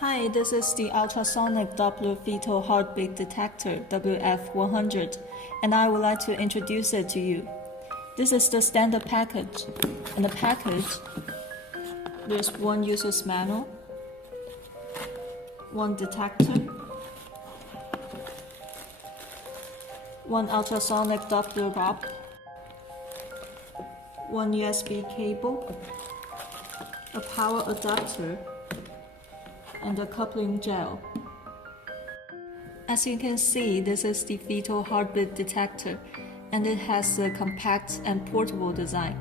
Hi, this is the ultrasonic Doppler Fetal heartbeat detector, WF100, and I would like to introduce it to you. This is the standard package. In the package, there's one user's manual, one detector, one ultrasonic Doppler probe, one USB cable, a power adapter, and a coupling gel. As you can see, this is the fetal heartbeat detector, and it has a compact and portable design,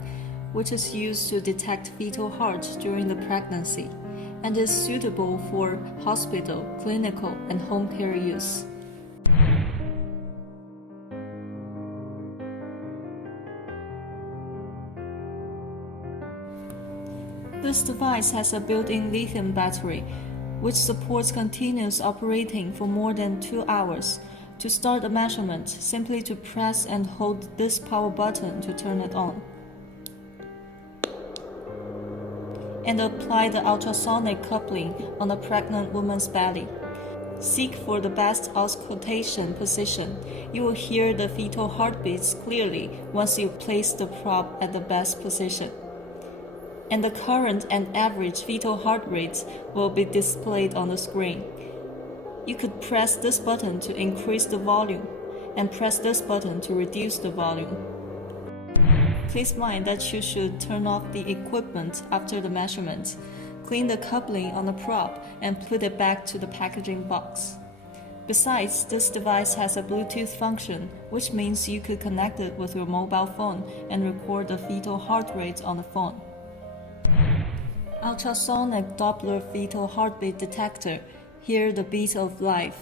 which is used to detect fetal heart during the pregnancy, and is suitable for hospital, clinical, and home care use. This device has a built-in lithium battery, which supports continuous operating for more than 2 hours. To start a measurement, simply to press and hold this power button to turn it on. And apply the ultrasonic coupling on a pregnant woman's belly. Seek for the best auscultation position. You will hear the fetal heartbeats clearly once you place the probe at the best position. And the current and average fetal heart rates will be displayed on the screen. You could press this button to increase the volume, and press this button to reduce the volume. Please mind that you should turn off the equipment after the measurement. Clean the coupling on the probe and put it back to the packaging box. Besides, this device has a Bluetooth function, which means you could connect it with your mobile phone and record the fetal heart rate on the phone. Ultrasonic Doppler fetal heartbeat detector. Hear the beat of life.